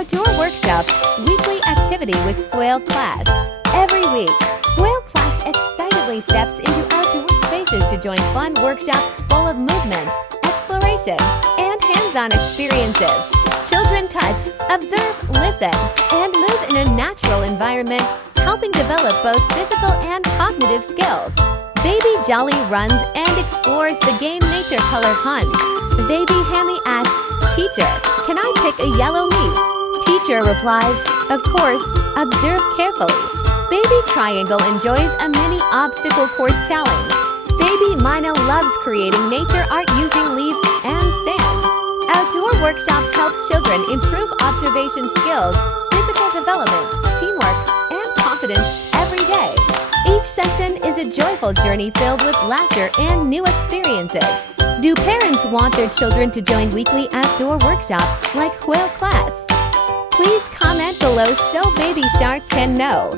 Outdoor workshops, weekly activity with Whale class. Every week, Whale class excitedly steps into outdoor spaces to join fun workshops full of movement, exploration, and hands-on experiences. Children touch, observe, listen, and move in a natural environment, helping develop both physical and cognitive skills. Baby Jolly runs and explores the game Nature Color Hunt. Baby Hammy asks, "Teacher, can I pick a yellow leaf?" Teacher replies, "Of course, observe carefully." Baby Triangle enjoys a mini obstacle course challenge. Baby Mina loves creating nature art using leaves and sand. Outdoor workshops help children improve observation skills, physical development, teamwork, and confidence every day. Each session is a joyful journey filled with laughter and new experiences. Do parents want their children to join weekly outdoor workshops like Whale class? Please comment below so Baby Shark can know.